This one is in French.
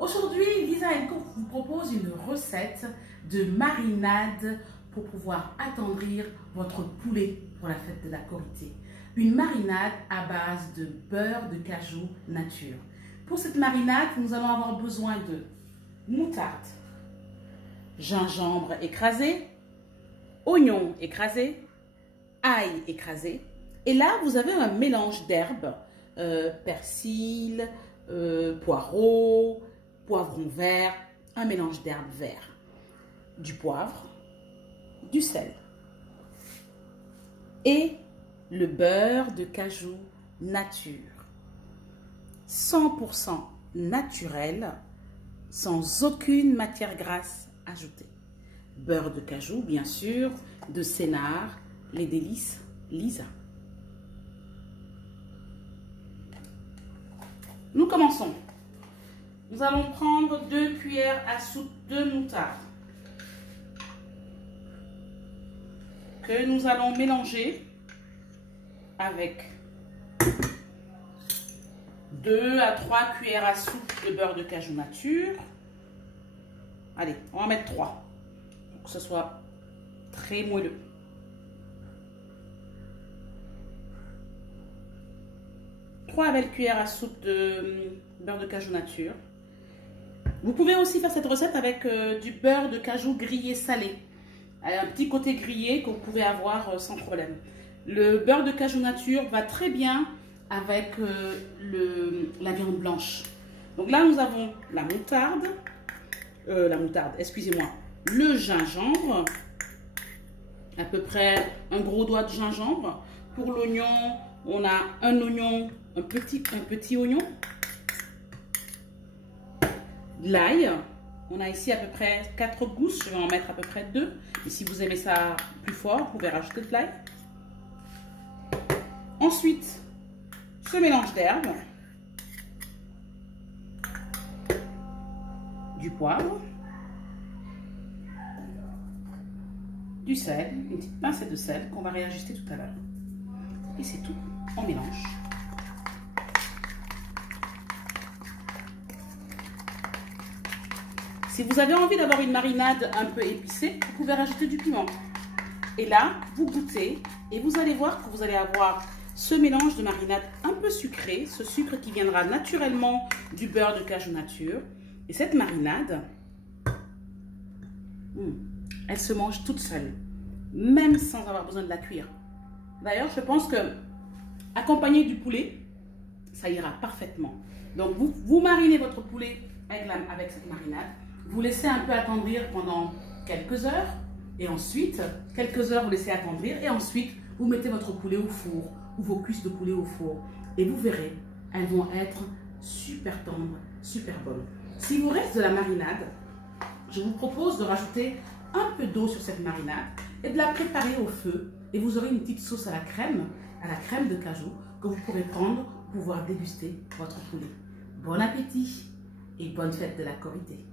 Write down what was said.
Aujourd'hui, Lisa & Co vous propose une recette de marinade pour pouvoir attendrir votre poulet pour la fête de la Korité. Une marinade à base de beurre de cajou nature. Pour cette marinade, nous allons avoir besoin de moutarde, gingembre écrasé, oignon écrasé, ail écrasé. Et là, vous avez un mélange d'herbes, persil, poireau, poivron vert, un mélange d'herbes verts, du poivre, du sel et le beurre de cajou nature, 100% naturel, sans aucune matière grasse ajoutée. Beurre de cajou, bien sûr, de Sénart, les délices Lisa. Nous commençons. Nous allons prendre 2 cuillères à soupe de moutarde que nous allons mélanger avec 2 à 3 cuillères à soupe de beurre de cajou nature. Allez, on va mettre 3 pour que ce soit très moelleux. Trois belles cuillères à soupe de beurre de cajou nature. Vous pouvez aussi faire cette recette avec du beurre de cajou grillé salé. Un petit côté grillé que vous pouvez avoir sans problème. Le beurre de cajou nature va très bien avec la viande blanche. Donc là, nous avons la moutarde, excusez-moi, le gingembre, à peu près un gros doigt de gingembre. Pour l'oignon, on a un oignon, un petit oignon. L'ail, on a ici à peu près 4 gousses, je vais en mettre à peu près 2. Et si vous aimez ça plus fort, vous pouvez rajouter de l'ail. Ensuite, ce mélange d'herbes, du poivre, du sel, une petite pincée de sel qu'on va réajuster tout à l'heure. Et c'est tout, on mélange. Si vous avez envie d'avoir une marinade un peu épicée, vous pouvez rajouter du piment. Et là, vous goûtez et vous allez voir que vous allez avoir ce mélange de marinade un peu sucré, ce sucre qui viendra naturellement du beurre de cajou nature. Et cette marinade, elle se mange toute seule, même sans avoir besoin de la cuire. D'ailleurs, je pense que accompagné du poulet, ça ira parfaitement. Donc, vous marinez votre poulet avec cette marinade. Vous laissez un peu attendrir pendant quelques heures. Et ensuite, quelques heures, vous laissez attendrir. Et ensuite, vous mettez votre poulet au four ou vos cuisses de poulet au four. Et vous verrez, elles vont être super tendres, super bonnes. S'il vous reste de la marinade, je vous propose de rajouter un peu d'eau sur cette marinade et de la préparer au feu. Et vous aurez une petite sauce à la crème de cajou que vous pourrez prendre pour pouvoir déguster votre poulet. Bon appétit et bonne fête de la Korité.